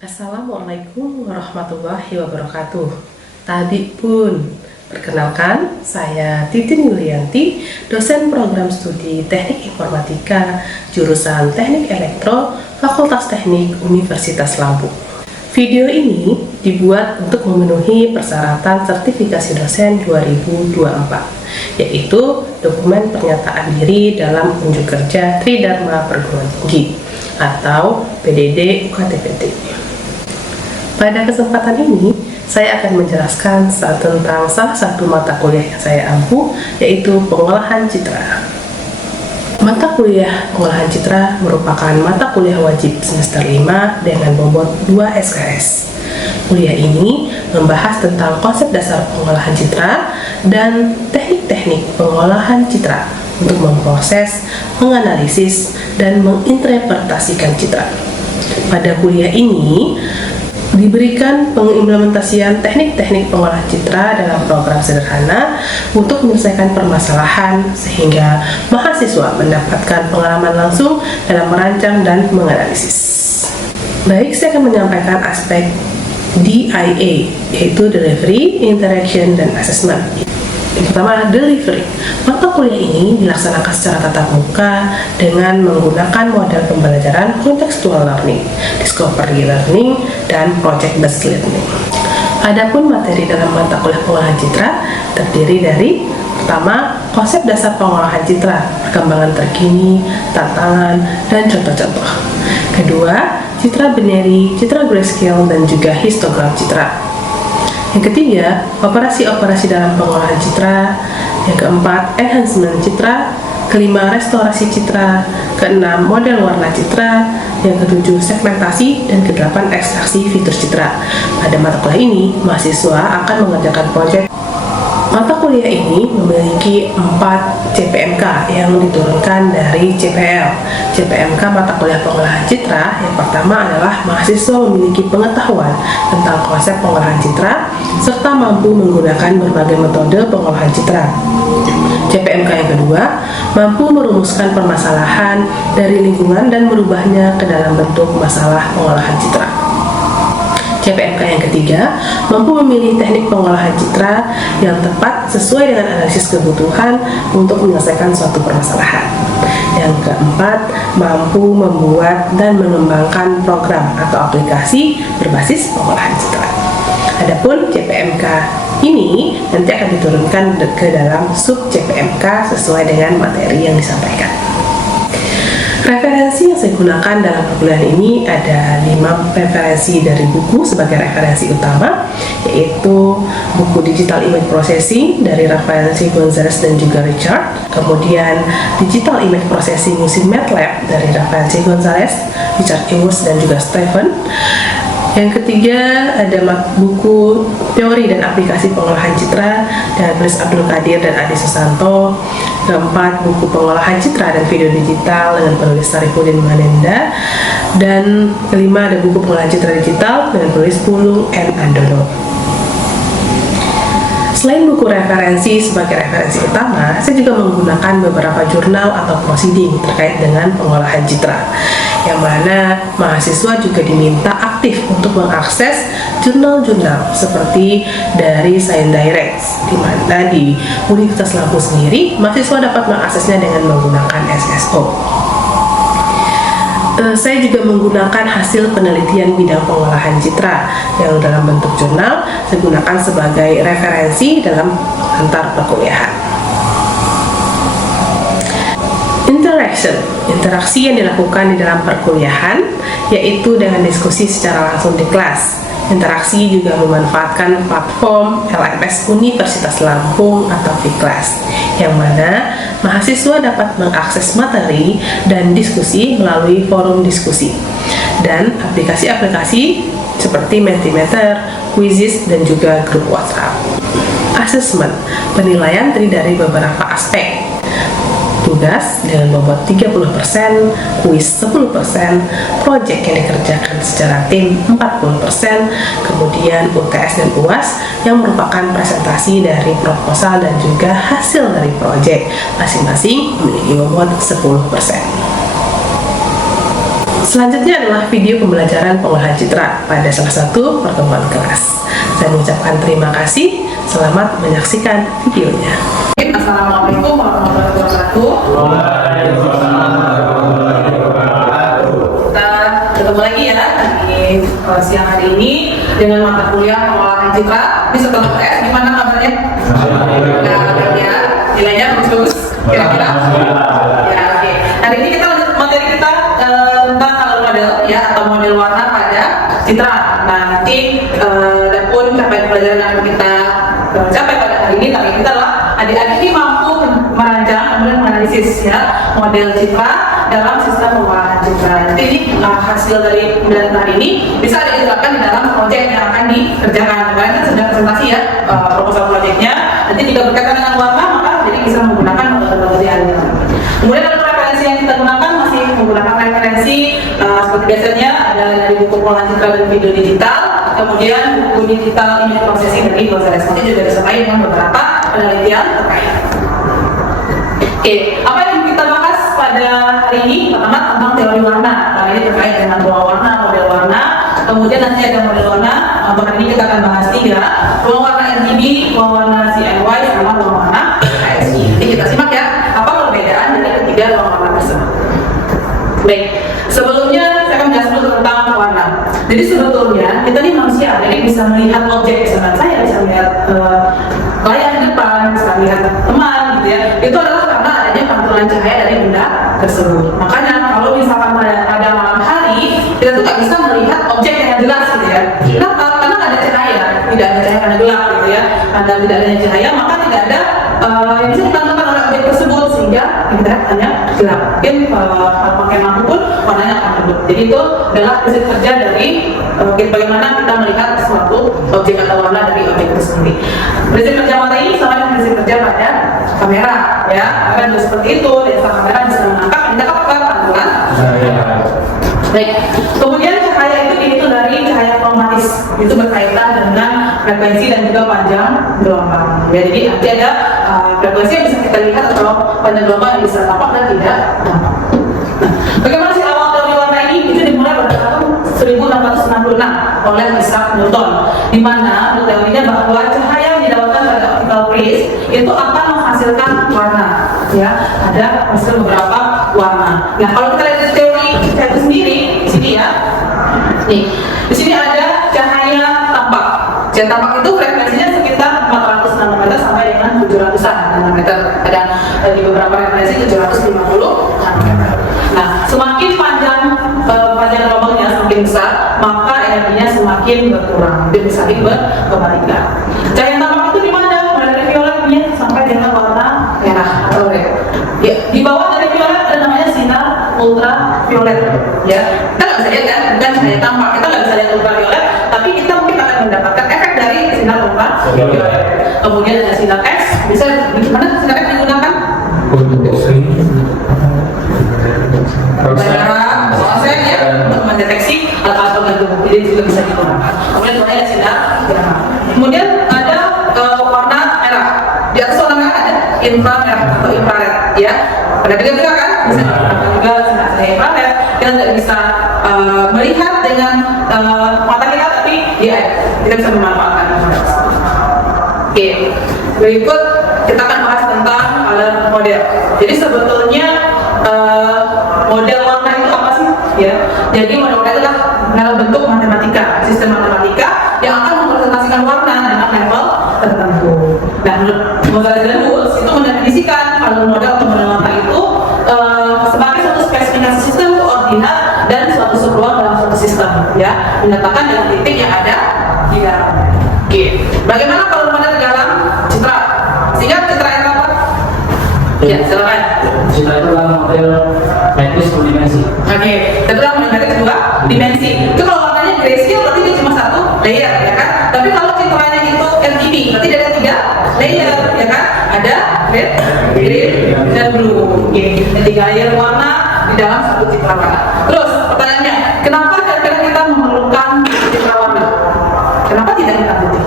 Assalamualaikum warahmatullahi wabarakatuh. Tadi pun, perkenalkan, saya Titin Yulianti, dosen program studi Teknik Informatika, jurusan Teknik Elektro, Fakultas Teknik Universitas Lampung. Video ini dibuat untuk memenuhi persyaratan sertifikasi dosen 2024, yaitu dokumen pernyataan diri dalam unjuk kerja Tridharma Perguruan Tinggi atau PDD UKT-PT. Pada kesempatan ini, saya akan menjelaskan tentang salah satu mata kuliah yang saya ampu, yaitu pengolahan citra. Mata kuliah pengolahan citra merupakan mata kuliah wajib semester 5 dengan bobot 2 SKS. Kuliah ini membahas tentang konsep dasar pengolahan citra dan teknik-teknik pengolahan citra untuk memproses, menganalisis, dan menginterpretasikan citra. Pada kuliah ini, diberikan pengimplementasian teknik-teknik pengolahan citra dalam program sederhana untuk menyelesaikan permasalahan sehingga mahasiswa mendapatkan pengalaman langsung dalam merancang dan menganalisis. Baik, saya akan menyampaikan aspek DIA, yaitu Delivery, Interaction, dan Assessment. Yang pertama, delivery. Mata kuliah ini dilaksanakan secara tatap muka dengan menggunakan model pembelajaran contextual learning, discovery learning, dan project-based learning. Adapun materi dalam mata kuliah pengolahan citra terdiri dari: pertama, konsep dasar pengolahan citra, perkembangan terkini, tantangan, dan contoh-contoh. Kedua, citra binary, citra grayscale, dan juga histogram citra. Yang ketiga, operasi-operasi dalam pengolahan citra. Yang keempat, enhancement citra. Kelima, restorasi citra. Keenam, model warna citra. Yang ketujuh, segmentasi. Dan kedelapan, ekstraksi fitur citra. Pada mata kuliah ini, mahasiswa akan mengerjakan proyek. Mata kuliah ini memiliki 4 CPMK yang diturunkan dari CPL. CPMK mata kuliah pengolahan citra yang pertama adalah mahasiswa memiliki pengetahuan tentang konsep pengolahan citra serta mampu menggunakan berbagai metode pengolahan citra. CPMK yang kedua, mampu merumuskan permasalahan dari lingkungan dan merubahnya ke dalam bentuk masalah pengolahan citra. CPMK yang ketiga, mampu memilih teknik pengolahan citra yang tepat sesuai dengan analisis kebutuhan untuk menyelesaikan suatu permasalahan. Yang keempat, mampu membuat dan mengembangkan program atau aplikasi berbasis pengolahan citra. Adapun CPMK ini nanti akan diturunkan ke dalam sub CPMK sesuai dengan materi yang disampaikan. Referensi yang saya gunakan dalam perkuliahan ini ada 5 referensi dari buku sebagai referensi utama, yaitu buku Digital Image Processing dari Rafael C. Gonzalez dan juga Richard, kemudian Digital Image Processing using MATLAB dari Rafael C. Gonzalez, Richard Ewers, dan juga Stephen. Yang ketiga ada buku Teori dan Aplikasi Pengolahan Citra dari penulis Abdul Qadir dan Adi Susanto. Keempat, buku Pengolahan Citra dan Video Digital dengan penulis Sarifuddin Manenda. Dan kelima, ada buku Pengolahan Citra Digital dengan penulis Pulung N. Andono. Selain buku referensi sebagai referensi utama, saya juga menggunakan beberapa jurnal atau proceeding terkait dengan pengolahan citra, yang mana mahasiswa juga diminta aktif untuk mengakses jurnal-jurnal seperti dari Science Direct, di mana di Universitas Lampung sendiri mahasiswa dapat mengaksesnya dengan menggunakan SSO. Saya juga menggunakan hasil penelitian bidang pengolahan citra yang dalam bentuk jurnal saya gunakan sebagai referensi dalam antar perkuliahan. Interaksi yang dilakukan di dalam perkuliahan yaitu dengan diskusi secara langsung di kelas. Interaksi juga memanfaatkan platform LMS Universitas Lampung atau Vkelas, yang mana mahasiswa dapat mengakses materi dan diskusi melalui forum diskusi dan aplikasi-aplikasi seperti Mentimeter, Quizizz, dan juga grup WhatsApp. Assessment, penilaian terdiri dari beberapa aspek: tugas dengan bobot 30%, kuis 10%, proyek yang dikerjakan secara tim 40%, kemudian UTS dan UAS yang merupakan presentasi dari proposal dan juga hasil dari proyek, masing-masing memiliki bobot 10%. Selanjutnya adalah video pembelajaran pengolahan citra pada salah satu pertemuan kelas. Saya mengucapkan terima kasih, selamat menyaksikan videonya. Assalamualaikum warahmatullahi wabarakatuh. Kita ketemu lagi ya di siang hari ini dengan mata kuliah pengolahan citra di sekolah PS. Gimana kabarnya? Ya, nilainya bagus-bagus kira-kira. Ya, oke. Hari ini kita lanjut materi kita tentang color model ya, atau model warna pada citra. Nah, nanti adapun capaian pelajaran yang kita capai pada hari ini, target kita adalah adik-adik ini mampu merancang kemudian menganalisis ya model citra dalam sistem pengolahan citra. Jadi ini hasil dari pembelajaran hari ini bisa diterapkan di dalam proyek yang akan dikerjakan. Kemarin kan sudah presentasi ya proposal proyeknya. Nanti jika berkaitan dengan warna maka jadi bisa menggunakan metodologi aliran. Kemudian ada referensi yang kita gunakan masih menggunakan referensi seperti biasanya ada dari buku pengolahan citra dan video digital, kemudian buku digital image processing dari Gonzales. Nanti juga disertai dengan beberapa penelitian terkait. Oke, apa yang kita bahas pada hari ini? Pertama tentang teori warna. Nah, ini terkait dengan ruang warna, model warna. Kemudian nanti ada model warna. Untuk hari ini kita akan bahas 3: ruang warna RGB, ruang warna CMY, sama ruang warna ASI. Jadi kita simak ya, apa perbedaan dari ketiga ruang warna tersebut. Baik, sebelumnya saya akan menjelaskan dulu tentang warna. Jadi sebetulnya kita ini manusia, jadi bisa melihat objek. Misalkan saya bisa melihat layar di depan, bisa melihat teman, gitu ya. Itu adalah karena adanya pantulan cahaya dari benda tersebut. Makanya kalau misalkan pada malam hari, kita tuh nggak bisa melihat objek yang jelas, gitu ya. Kenapa? Karena nggak ada cahaya, tidak ada cahaya karena gelap, gitu ya. Karena tidak adanya cahaya, maka tidak ada yang bisa dipantulkan oleh objek tersebut sehingga kita hanya gelap. Mungkin pakai lampu pun warnanya akan redup. Jadi itu adalah prinsip kerja dari bagaimana kita melihat suatu objek atau warna dari objek itu sendiri. Prinsip kerja mata ini sama dengan prinsip kerja pada kamera, ya. Akan seperti itu, lensa kamera bisa menangkap pantulan. Baik. Kemudian cahaya itu dihitung dari cahaya kromatis. Itu berkaitan dengan frekuensi dan juga panjang gelombang. Ya, jadi nanti ada frekuensi yang bisa kita lihat atau panjang gelombang yang bisa tampak dan tidak tampak. Nah, bagaimana sih awal teori warna ini? Itu dimulai pada tahun 1666 oleh Isaac Newton, di mana teorinya bahwa cahaya yang didapatkan pada optical rays itu akan menghasilkan warna. Ya, ada hasil beberapa warna. Nah, kalau kita lihat teori cahaya itu sendiri, di sini ya. Nih, di sini ada cahaya tampak. Cahaya tampak itu frekuensinya sekitar 400 nanometer sampai dengan 700-an nanometer. Ada di beberapa referensi 750 nanometer. Nah, semakin panjang gelombangnya semakin besar, maka energinya semakin berkurang. Dia bisa berkebalikan. Cahaya tampak itu di mana? Mulai dari violetnya sampai dengan warna merah atau red. Ya, di bawah dari violet ada namanya sinar ultraviolet. Ya, kita nggak bisa lihat kan, bukan cahaya tampak. Kita nggak bisa lihat ultraviolet, tapi kita mungkin akan mendapatkan efek dari sinar ultraviolet. Kemudian ada sinar X. Bisa gimana sinar X digunakan? Soalnya ya untuk mendeteksi alat-alat organ tubuh, jadi juga bisa digunakan. Kemudian ada sinar gamma. Kemudian ada warna merah. Di atas warna merah ada inframerah atau infrared, ya. Pada beda-beda kan? Bisa digunakan juga sinar infrared. Kita tidak bisa melihat dengan mata kita, tapi ya kita bisa memanfaatkan infrared. Oke, berikut kita akan bahas tentang color model. Jadi sebetulnya model warna itu apa sih? Ya, jadi model warna itu adalah dalam bentuk matematika, sistem matematika yang akan merepresentasikan warna dengan level tertentu. Nah, Gonzales dan Woods itu mendefinisikan kalau model atau model warna itu sebagai suatu spesifikasi sistem koordinat dan suatu subruang dalam suatu sistem, ya, menyatakan dengan titik yang ada di dalam. Oke, bagaimana kalau model dalam citra? Sehingga citra yang apa? Ya, silakan. Citra itu adalah model metris dimensi. Oke, itu adalah model metris dua dimensi. Itu kalau warnanya grayscale berarti dia cuma satu layer, ya kan? Tapi kalau citranya itu RGB, berarti dia ada 3 layer, ya kan? Ada red, green, dan blue. Oke, ada 3 layer warna di dalam satu citra warna. Terus pertanyaannya, kenapa kira-kira kita memerlukan citra warna? Kenapa tidak hitam putih?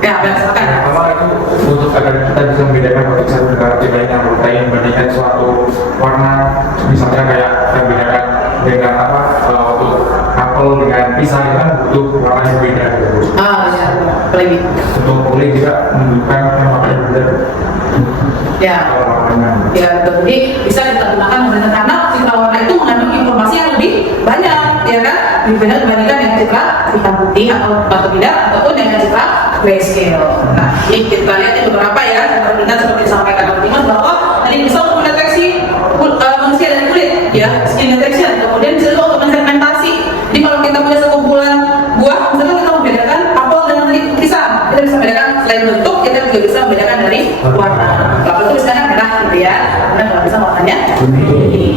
Ya, silakan. Pertama itu untuk agar kita bisa membedakan objek satu dengan objek lain yang lain, bandingkan suatu warna misalnya kayak kita bedakan dengan apa untuk apel dengan pisang itu kan butuh warna yang beda gitu. Ya, apalagi Untuk kulit juga menunjukkan yang warna yang beda. ya. Warnanya. Ya, betul. Jadi bisa kita gunakan warna karena citra warna itu mengandung informasi yang lebih banyak, ya kan? Lebih banyak dibandingkan dengan citra hitam putih atau tidak ataupun dengan citra grayscale. Nah, ini kita lihat ini beberapa ya, seperti disampaikan oleh Dimas bahwa tadi bisa untuk mendeteksi manusia dari kulit, ya, skin detection. Kemudian bisa juga untuk mensegmentasi. Jadi kalau kita punya sekumpulan buah, misalnya kita membedakan apel dengan pisang, kita bisa membedakan selain bentuk, kita juga bisa membedakan dari warna. Kalau itu misalnya merah gitu ya, karena kalau bisa warnanya kuning.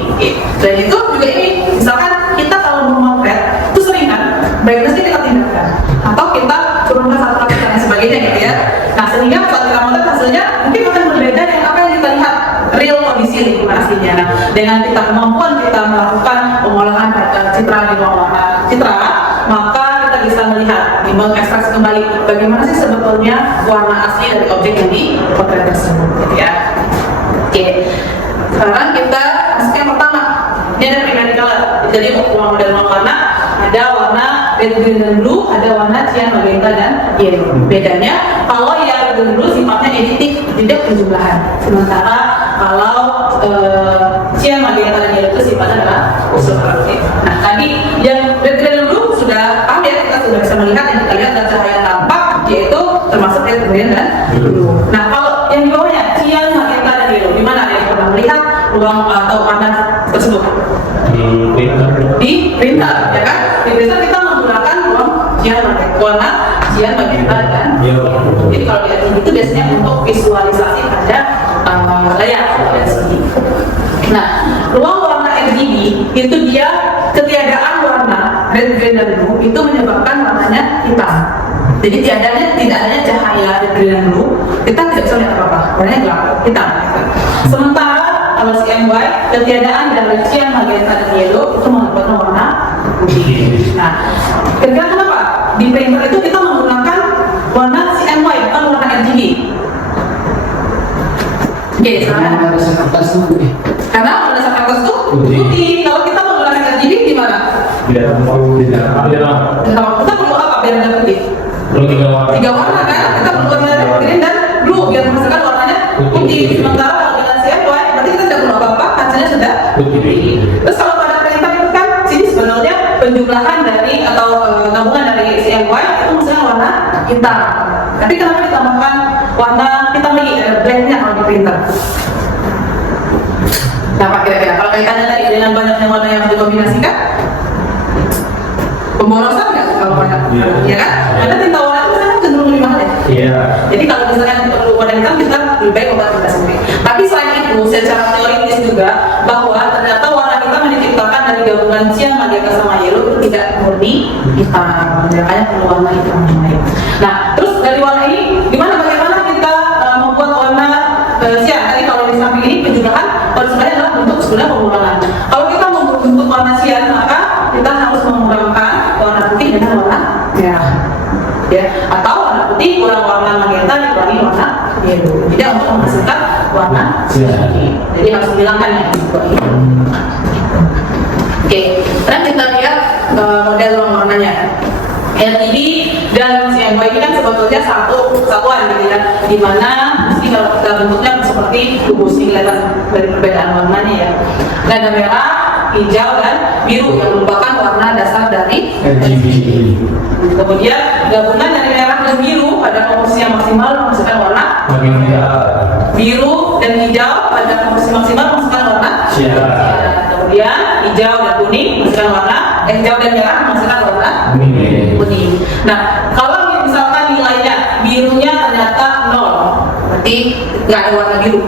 Dan itu juga ini, misalkan kita kalau memotret itu sering kan, brightness-nya kita tinggalkan atau kita turunkan saturan dan sebagainya gitu ya. Nah sehingga kalau kita motret hasilnya mungkin akan berbeda dengan apa yang kita lihat real kondisi lingkungan aslinya. Nah, dengan kita kemampuan kita melakukan pengolahan citra di ruang warna citra, maka kita bisa melihat, mengekstraksi kembali bagaimana sih sebetulnya warna asli dari objek yang dipotret tersebut, gitu ya. Oke, sekarang kita masuk yang pertama. Ini ada primary color. Jadi model warna ada warna red, green, dan blue, ada warna cyan, magenta, dan yellow. Bedanya, kalau yang red dan blue sifatnya editif, tidak penjumlahan. Sementara kalau cyan, magenta, dan yellow itu sifatnya adalah usul. Nah, tadi yang red, green, dan blue sudah paham ya, kita sudah bisa melihat yang kita lihat dan cahaya tampak, yaitu termasuk red, green, dan blue. Nah, kalau yang di bawahnya cyan, magenta, dan yellow, di mana yang pernah melihat ruang atau warna tersebut? Di printer, ya kan? Di printer kita menggunakan warna cyan, magenta, dan yellow. Jadi kalau di LCD itu biasanya untuk visualisasi pada layar LCD. Nah, ruang warna RGB itu dia ketiadaan warna red, green, dan blue itu menyebabkan warnanya hitam. Jadi tidak adanya cahaya red, green, dan blue, kita tidak bisa lihat apa-apa, warnanya gelap, hitam. Sementara kalau CMY, ketiadaan dari cyan, magenta, dan yellow itu menyebabkan warna putih. Nah, kira-kira kenapa? Di printer itu kita menggunakan warna CMY, bukan warna RGB. Oke, sekarang karena pada saat kertas itu putih. Kalau kita menggunakan RGB gimana? Biar Kita perlu apa biar ada putih? perlu Tiga warna kan? Kita perlu warna green dan blue biar menghasilkan warnanya putih. Sementara kalau dengan CMY berarti kita tidak perlu apa-apa, hasilnya sudah putih. Terus kalau pada printer itu kan sini sebenarnya penjumlahan dari atau gabungan dari CMY itu maksudnya warna hitam. Tapi kenapa ditambahkan warna hitam lagi? Ada blacknya kalau di printer. Nah, Pak, kira-kira kalau kaitannya tadi dengan banyaknya warna yang dikombinasikan, pemborosan nggak kalau banyak? Ya kan? Karena tinta warna itu kan cenderung lebih mahal ya. Iya. Jadi kalau misalkan perlu warna hitam, kita lebih baik obat kita sendiri. Tapi selain itu, secara teoritis juga bahwa ternyata warna hitam yang diciptakan dari gabungan cyan, magenta, sama yellow itu tidak murni hitam. Makanya perlu warna hitam yang lain. Nah, terus dari warna ini, bagaimana kita membuat warna cyan? Tadi kalau di samping ini penjumlahan, kalau sebenarnya adalah bentuk sebenarnya pengurangan. Kalau kita mau bentuk warna cyan, maka kita harus mengurangkan warna putih dengan warna merah. Ya, atau warna putih kurang warna magenta dikurangi warna yellow. Jadi untuk menghasilkan warna cyan. Jadi harus menghilangkan yang dua ini. Oke, sekarang kita lihat model warnanya. RGB dan CMY ini kan sebetulnya satu kesatuan gitu ya, dimana meski kalau kita bentuknya seperti kubus ini kelihatan dari perbedaan warnanya ya. Ada merah, hijau, dan biru yang merupakan warna dasar dari RGB. Kemudian gabungan dari merah dan biru pada komposisi yang maksimal menghasilkan warna biru dan hijau pada komposisi maksimal menghasilkan warna cyan. Kemudian hijau dan kuning menghasilkan warna hijau dan merah menghasilkan warna kuning. Nah, kalau misalkan nilainya birunya ternyata 0, berarti nggak ada warna biru.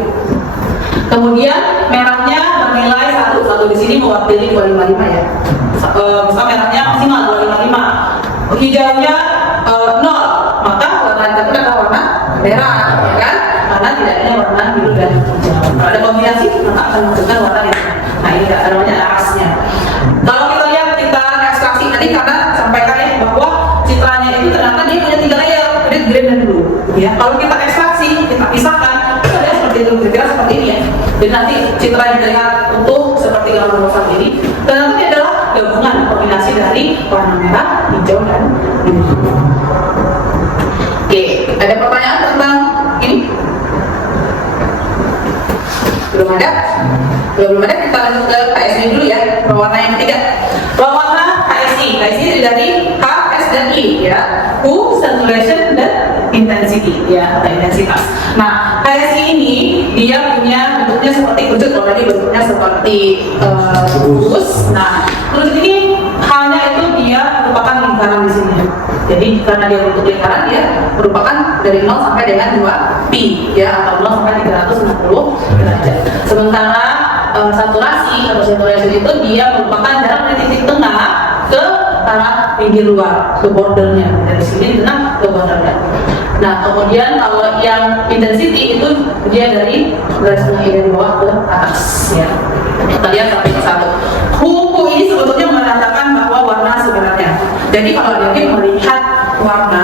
Kemudian merahnya bernilai 1 di sini mewakili 255 ya. Misal merahnya maksimal 255. Hijaunya 0, maka warna itu adalah warna merah, ya kan? Karena tidak ada warna biru dan hijau. Kalau ada kombinasi maka akan menghasilkan warna yang nah ini namanya arasnya. Kalau kita lihat kita ekstraksi tadi karena sampaikan ya bahwa citranya itu ternyata dia punya 3 layer, red, green, dan blue. Ya, kalau kita ekstraksi, kita pisahkan, itu ada seperti itu, kira-kira seperti ini ya. Jadi nanti citra yang terlihat utuh seperti gambar warna rosat ini ternyata dia adalah gabungan kombinasi dari warna merah, hijau, dan biru. Oke, ada pertanyaan tentang ini? Belum ada? Belum ada, kita lanjut ke KSI dulu ya. Pewarna yang ketiga, pewarna KSI. KSI dari K, S, dan I ya. Hue, saturation, dan intensity ya, atau intensitas. Nah, KSI ini dia punya bentuknya seperti kerucut. Kalau tadi bentuknya seperti kubus. Nah, kerucut ini halnya itu dia merupakan lingkaran di sini. Jadi karena dia bentuk lingkaran, dia merupakan dari 0 sampai dengan 2 pi ya, atau 0 sampai 360 derajat. Sementara saturasi atau saturation itu dia merupakan jarak dari titik tengah ke arah pinggir luar, ke bordernya, dari sini tengah ke bordernya. Nah, kemudian kalau yang intensity itu dia dari garis tengah dari bawah ke atas ya. Kita lihat satu persatu. Hue ini sebetulnya menandakan bahwa warna sebenarnya. Jadi kalau dia melihat warna,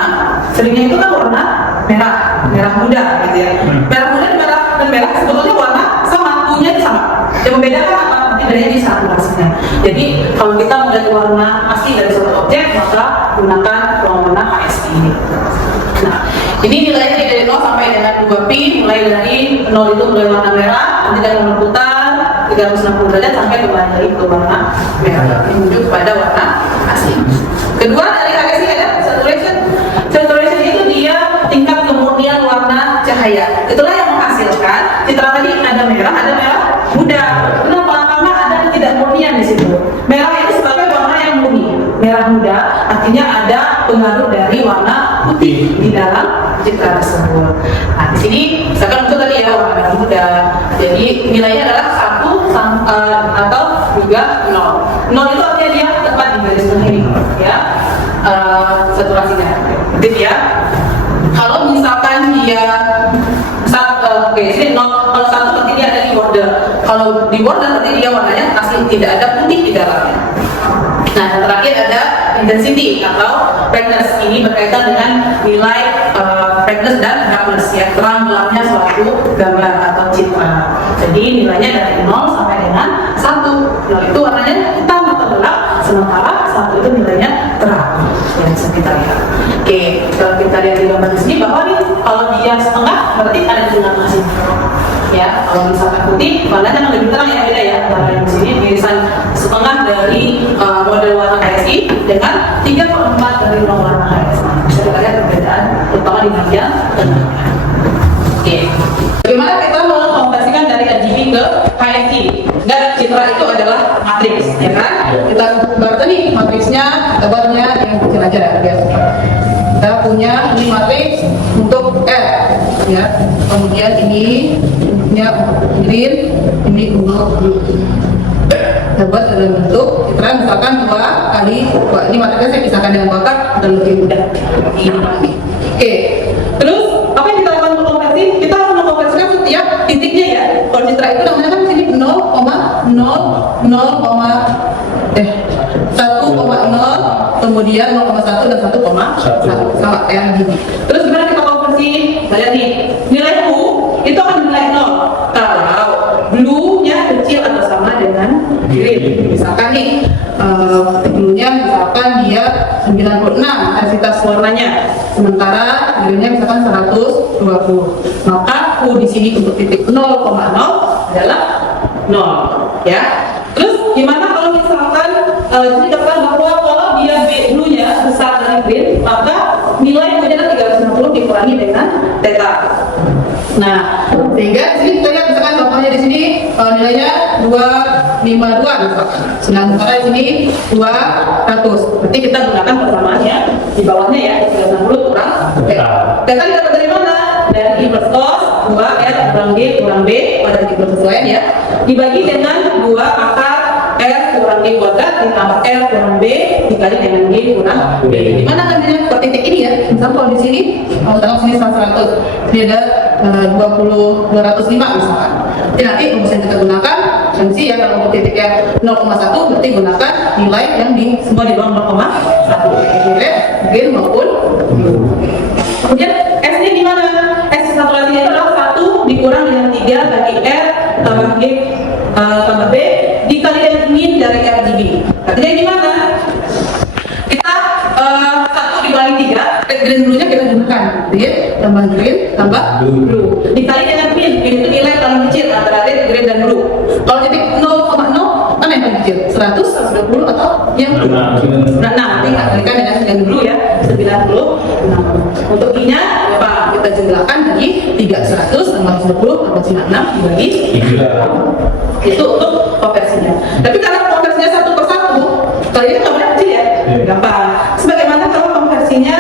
seringnya itu kan warna merah muda gitu ya. Merah muda dan merah sebetulnya warna sama, hue-nya sama. Yang membedakan apa? Nanti bedanya di saturasinya. Jadi kalau kita melihat warna asli dari suatu objek, maka gunakan warna KSI ini. Nah, ini nilainya dari 0 sampai dengan 2 pi, mulai dari 0 itu mulai warna merah, nanti dari berputar 360 derajat sampai kembali lagi ke warna merah, menuju kepada warna asli. Kedua dari KSI ada saturation. Saturation itu dia tingkat kemurnian warna cahaya. Itulah yang menghasilkan citra tadi ada merah muda. Kenapa? Karena ada ketidakmurnian di situ. Merah itu sebagai warna yang murni. Merah muda artinya ada pengaruh dari warna putih di dalam citra tersebut. Nah, di sini misalkan muncul tadi ya warna merah muda. Jadi nilainya adalah 1 atau juga 0. 0 itu artinya dia tepat di garis tengah ini ya. Saturasinya. Jadi ya. Kalau misalkan dia sini 0, kalau 1 berarti dia ada di border. Kalau di border berarti dia warnanya asli, tidak ada putih di dalamnya. Nah, yang terakhir ada intensity atau brightness. Ini berkaitan dengan nilai brightness dan darkness ya, terang gelapnya suatu gambar atau citra. Jadi nilainya dari 0 sampai dengan 1. 0 itu warnanya hitam atau gelap, sementara 1 itu nilainya terang. Yang bisa kita lihat. Oke, kalau kita lihat di gambar di sini bahwa nih kalau dia setengah berarti ada di tengah masih. Ya, kalau misalkan putih, warnanya kan lebih terang ya, beda ya antara yang di sini irisan setengah dari model warna KSI dengan 3/4 dari warna KSI. Bisa kita lihat perbedaan terutama di bagian tengahnya. Oke, bagaimana kita mengkonversikan dari RGB ke KSI? Dan citra itu adalah matriks, ya kan? Kita gambar nih matriksnya, gambarnya yang kecil aja ya, biar kita punya ini matriks untuk R, ya. Kemudian ini untuk green, ini untuk blue. Dapat dalam bentuk citra misalkan 2 kali 2. Ini matriksnya saya pisahkan dengan kotak dan lebih mudah. Ini. Oke. Terus apa yang kita lakukan untuk konversi? Kita harus mengkonversikan setiap titiknya ya. Kalau citra itu namanya kan sini 1,0, kemudian 0,1 dan 1,1 sama kayak gini. Terus gimana kita konversi? Lihat nih, nilai Hue itu akan nilai 0 kalau blue-nya kecil atau sama dengan green. Misalkan nih, blue-nya misalkan dia 96 intensitas warnanya, sementara green-nya misalkan 120. Maka Hue di sini untuk titik 0,0 adalah 0, ya. Terus gimana kalau misalkan ini dikatakan bahwa kalau dia blue-nya besar dari green, maka nilai Hue-nya 360 dikurangi dengan theta. Nah, sehingga di sini kita lihat misalkan contohnya di sini nilainya 252 misalkan. Sementara di sini 200. Berarti kita gunakan persamaannya di bawahnya ya, 360 kurang theta. Theta kita dari mana? Dari I plus cos 2R kurang G kurang B pada titik persesuaian ya, dibagi dengan 2 akar R kurang G kuadrat ditambah R kurang B dikali dengan G kurang B. Dimana kan dia per titik ini ya? Misal kalau di sini, kalau taruh sini 100, ini ada 205 misalkan. Jadi nanti rumus yang kita gunakan fungsi ya, kalau untuk titiknya 0,1 berarti gunakan nilai yang di semua di bawah 0,1 nilai G maupun kemudian S ini gimana? S saturasinya itu adalah 1 dikurang dengan 3 bagi R tambah G tambah B dikali dengan dari RGB. Artinya gimana? Kita 1 dikali 3, green blue-nya kita gunakan, ya, tambah green, tambah blue. Dikali dengan pin itu nilai paling kecil antara red, green, dan blue. Kalau titik 0,0, mana yang paling kecil? 100, 120 atau yang 96? Nanti kalikan dengan blue ya, 96. Untuk I-nya, apa? Kita jumlahkan dari 3, 100, tambah 120, tambah 96, dibagi 3. Itu untuk konversinya. Tapi karena konversinya satu per satu, kali ini gambarnya kecil ya, gampang. Sebagaimana kalau konversinya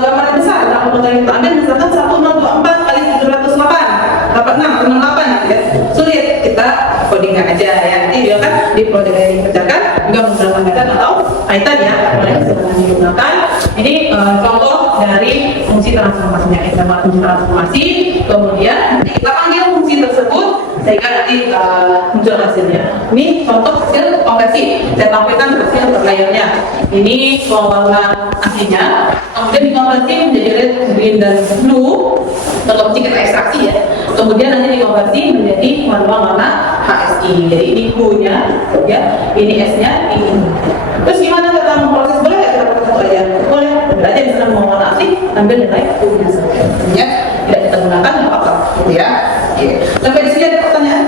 gambaran besar, dalam modal yang Anda misalkan 1024 kali 708, dapat 6, ya. Sulit, kita codingkan aja ya. Nanti dia kan di proyek yang dikerjakan juga menggunakan metode atau Python ya, yang sedang digunakan. Ini contoh dari fungsi transformasinya, gambar fungsi transformasi. Kemudian nanti kita panggil fungsi tersebut sehingga nanti muncul hasilnya. Ini contoh hasil konversi. Saya tampilkan hasil layarnya. Ini warna aslinya, kemudian dikonversi menjadi red, green, dan blue. Kalau kita ekstraksi ya. Kemudian nanti dikonversi menjadi warna-warna HSI. Jadi ini blue-nya, ya. Ini S-nya, ini. Terus gimana kita memproses? Boleh nggak kita proses itu aja? Boleh. Berarti misalnya mau warna asli, ambil nilai blue-nya saja. Ya, tidak kita gunakan apa-apa, gitu ya. Sampai di sini ada pertanyaan?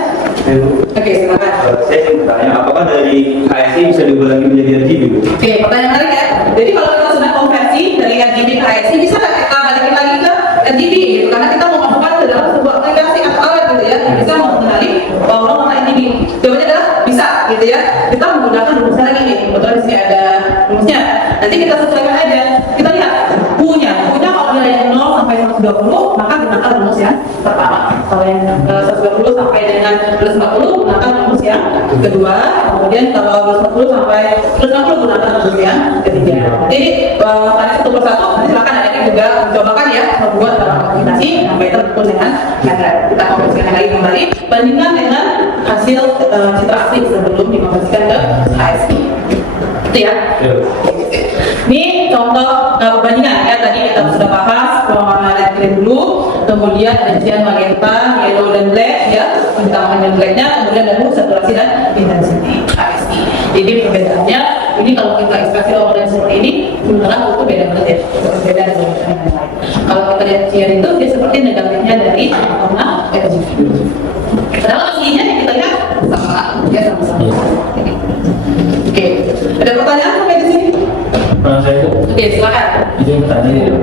Oke, silakan. Saya ingin bertanya, apakah dari HSI bisa diubah lagi menjadi RGB? Oke, pertanyaan menarik ya. Jadi kalau kita sudah konversi dari RGB ke HSI, bisa nggak kita balikin lagi ke RGB? Gitu? Karena kita mau masukkan ke dalam sebuah aplikasi atau alat gitu ya, bisa mengenali warna RGB. Jawabannya adalah bisa, gitu ya. Kita menggunakan rumusnya lagi nih. Kebetulan di sini ada rumusnya. Nanti kita sesuaikan aja. Kita lihat punya kalau nilainya 0 sampai 120, maka gunakan rumus yang pertama. Kalau yang 120 sampai dengan 140, gunakan rumus yang kedua. Kemudian kalau 140 sampai 160, gunakan rumus yang ketiga. Jadi tadi satu persatu, nanti silakan ada juga mencobakan ya membuat dalam aplikasi yang better pun dengan metode. Kita konversikan lagi kembali, bandingkan dengan hasil citra asli sebelum dikonversikan ke HSI. Itu ya. Ini contoh perbandingan ya, tadi kita sudah bahas warna red, green, blue, kemudian rincian magenta, yellow, dan black ya, ditambahkan dengan blacknya, kemudian ada saturasi dan intensity HSI. Jadi perbedaannya, ini kalau kita ekstraksi warna seperti ini, sebenarnya itu beda banget ya, berbeda dengan yang lain. Kalau kita lihat cian itu, dia seperti negatifnya dari warna RGB. Padahal aslinya yang kita lihat sama, ya sama-sama. Oke, ada pertanyaan sampai di sini? Saya Oke, silakan. izin bertanya ya.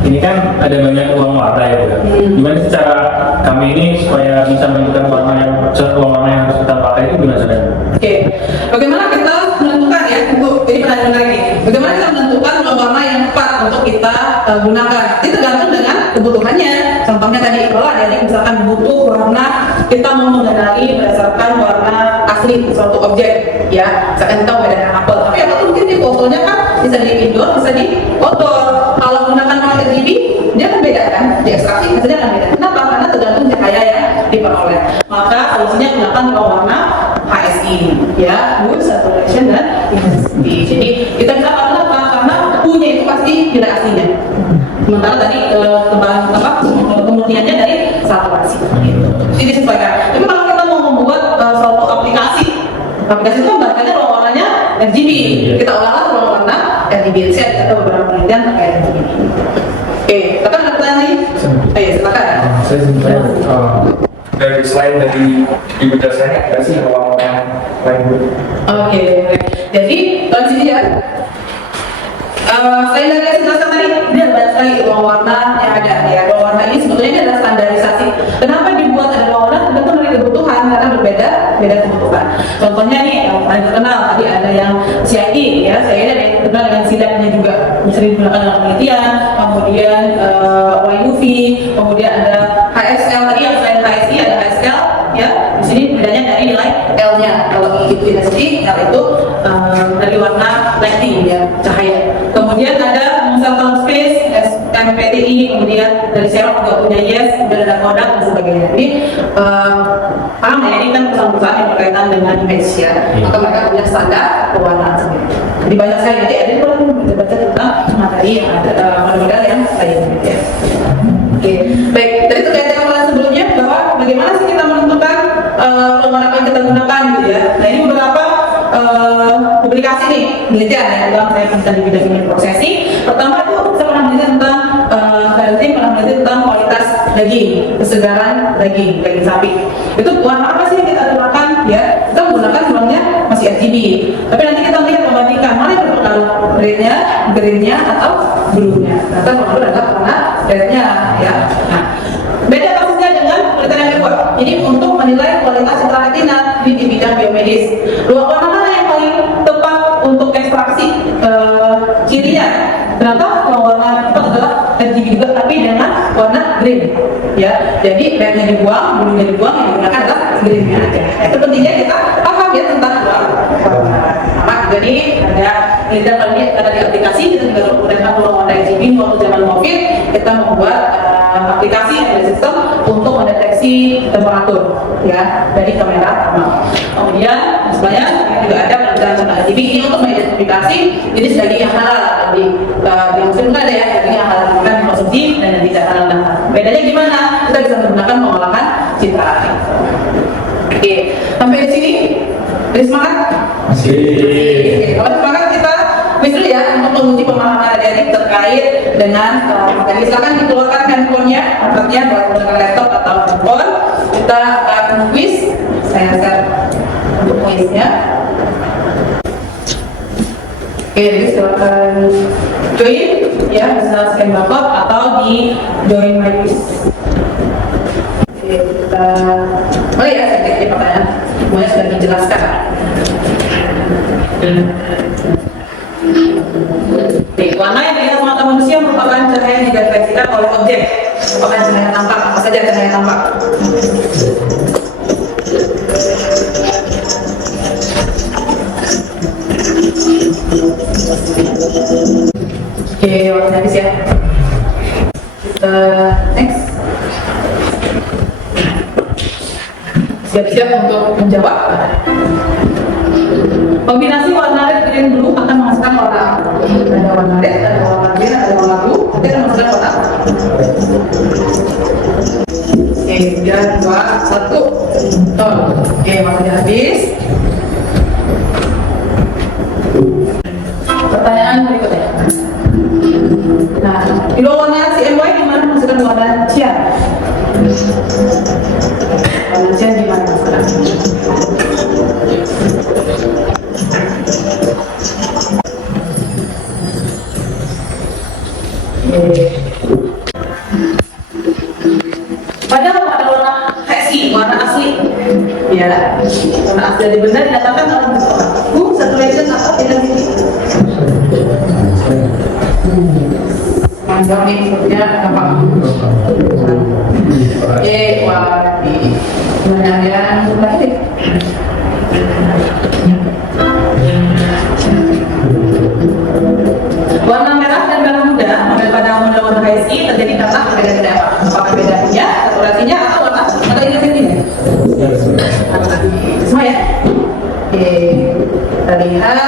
Ini kan ada banyak uang warna ya, Bu. Gimana sih cara kami ini supaya bisa menentukan warna yang harus kita pakai itu gimana caranya? Oke, bagaimana kita menentukan ya untuk ini pertanyaan menarik nih. Bagaimana kita menentukan warna yang tepat untuk kita gunakan? Itu tergantung dengan kebutuhannya. Contohnya tadi kalau ada yang misalkan butuh warna, kita mau mengenali berdasarkan warna asli suatu objek, ya. Misalkan kita membedakan apel, tapi apel itu mungkin di fotonya kan bisa di indoor, bisa di outdoor. Kalau menggunakan warna RGB, dia kan beda kan, di ekstraksi hasilnya kan beda. Kenapa? Karena tergantung cahaya yang diperoleh. Maka solusinya gunakan warna HSI, ya, blue, saturation, dan intensity. Jadi kita bisa kenapa? Karena punya itu pasti nilai aslinya. Sementara tadi kemurniannya dari saturasi. Gitu. Jadi disesuaikan. Tapi kalau kita mau membuat suatu aplikasi itu bahkannya warnanya RGB. Kita olahlah warna RGB. Saya ada beberapa penelitian terkait RGB. Oke, kita kan ada pertanyaan nih. Ayo, silakan. Saya sebenarnya dari selain dari ibu dasarnya ada sih warna yang lain. Oke, jadi kalau sini ya. Selain dari hasil dasar tadi, dia banyak sekali ruang warna yang ada ya. Ruang warna ini sebetulnya ini adalah standarisasi. Kenapa dibuat ada ruang warna? Tergantung dari kebutuhan karena beda kebutuhan. Contohnya nih yang paling terkenal tadi ada yang CID ya, saya ada yang terkenal dengan SIDAP-nya juga bisa digunakan dalam penelitian. Kemudian YUV, kemudian ada HSL tadi yang selain HSI ada HSL ya. Di sini bedanya dari nilai L-nya. Kalau itu intensity, L itu dari warna lighting ya, cahaya. Kemudian ada Moonshot Space, MPTI, kemudian dari Xerox juga punya Yes, kemudian ada Kodak dan sebagainya. Jadi paham ya, ini kan perusahaan-perusahaan yang berkaitan dengan image ya, maka mereka punya standar pewarnaan sendiri. Jadi banyak sekali, nanti ada yang boleh baca tentang materi yang ada model-model yang lain ya. Oke, baik, tadi terkait dengan pertanyaan sebelumnya bahwa bagaimana sih kita menentukan warna yang kita gunakan gitu ya. Nah ini beberapa publikasi nih, penelitian ya, yang saya bisa di bidang ini prosesi. Pertama itu saya pernah meneliti tentang tentang kualitas daging, kesegaran daging sapi. Itu warna apa sih yang kita gunakan? Ya, kita menggunakan sebenarnya masih RGB. Tapi nanti kita melihat membandingkan mana yang berpengaruh, green-nya atau blue-nya. Nah, kalau blue adalah warna red-nya ya. Nah, beda kasusnya dengan penelitian yang kedua. Ini untuk menilai kualitas intraretina di bidang biomedis. Warna mana yang paling tepat untuk ekstraksi cirinya? Ternyata warna tepat adalah RGB juga, tapi dengan warna green. Ya, jadi rednya dibuang, bluenya dibuang, yang digunakan adalah greennya aja. Itu pentingnya kita paham ya tentang warna. Jadi ada penelitian di aplikasi kita juga menggunakan warna RGB waktu zaman COVID. Kita membuat aplikasi ada sistem untuk mendeteksi temperatur ya dari kamera thermal. Kemudian sebenarnya juga ada penelitian tentang RGB ini untuk mengidentifikasi jenis daging yang halal. Jadi di muslim ada ya daging yang halal bukan dikonsumsi dan yang tidak halal. Bedanya gimana? Kita bisa menggunakan pengolahan citra. Oke, sampai di sini. Jadi semangat? Kalau semangat kita dulu ya untuk menguji pemahaman adik-adik terkait dengan tadi silakan dikeluarkan handphonenya, artinya buat menggunakan laptop atau handphone. Kita akan quiz. Saya share untuk quiznya. Oke, jadi silakan join ya, bisa scan barcode atau di join my quiz. Oke, kita mulai ya, saya cek pertanyaan. Semuanya sudah dijelaskan. Warna yang dilihat mata manusia merupakan cahaya yang direfleksikan oleh objek. Merupakan cahaya tampak. Apa saja cahaya tampak? Oke, waktu habis ya. Kita next. Siap-siap untuk menjawab. Kombinasi warna red, green, blue akan menghasilkan warna apa? Ada warna red, ada warna green, ada warna blue. Nanti akan menghasilkan warna apa? Oke, 3, 2, 1. Oke, waktunya habis. Pertanyaan berikutnya. Nah, di warna CMY di mana menghasilkan warna cian? Warna cian di mana menghasilkan? Padahal ada warna HSI, warna asli ya, warna asli dari benda didapatkan dalam bentuk saturation atau intensity. Manjang nih sepertinya apa? Warna yang terakhir. Warna merah dan merah muda pada warna HSI terjadi karena perbedaan apa? Apakah bedanya, saturasinya atau warna atau intensitinya? Semua ya? Oke, kita lihat.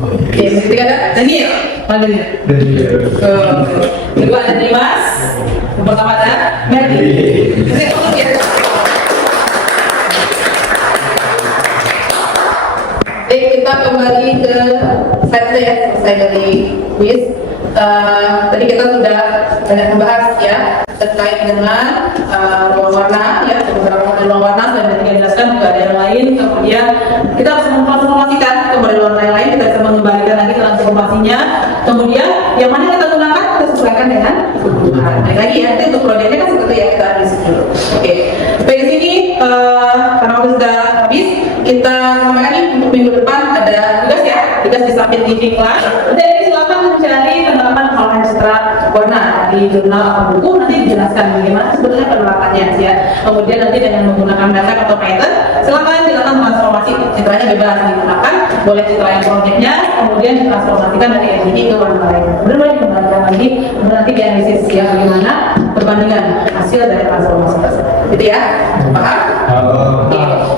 Oke, ketiga ada Daniel. Mana Daniel? Kedua ada Dimas. Yang pertama ada Mary. Baik, kita kembali ke slide ya, selesai dari quiz. Tadi kita sudah banyak membahas ya terkait dengan ruang warna ya, beberapa model ruang warna sudah dijelaskan, juga ada yang lain. Kemudian kita harus mentransformasikan ke model warna yang lain, kita bisa mengembalikan lagi transformasinya. Kemudian yang mana kita gunakan kita sesuaikan dengan kebutuhan. Lagi ya, itu untuk proyeknya kan seperti ya kita analisis dulu. Oke, baik di sini karena waktu sudah habis, kita sampaikan nih untuk minggu depan ada tugas ya, tugas di samping TV kelas. Dan silakan mencari penerapan pengolahan citra warna di jurnal atau buku, nanti dijelaskan bagaimana sebetulnya penerapannya ya. Kemudian nanti dengan menggunakan data atau Python, silakan transformasi citranya bebas digunakan, boleh citra yang proyeknya, kemudian ditransformasikan dari RGB ke warna lain. Kemudian boleh dikembalikan lagi, kemudian nanti dianalisis ya bagaimana perbandingan hasil dari transformasi tersebut. Gitu ya, paham?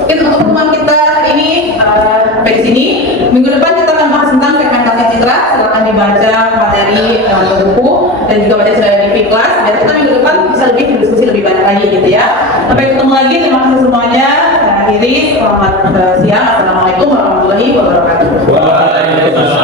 Oke, untuk pertemuan kita ini sampai di sini. Minggu depan kita akan bahas tentang segmentasi citra, silakan dibaca materi buku dan juga baca di kelas. Dan kita minggu depan bisa lebih diskusi lebih banyak lagi gitu ya. Sampai ketemu lagi, terima kasih semuanya. Saya akhiri, selamat siang. Assalamualaikum warahmatullahi wabarakatuh. Waalaikumsalam.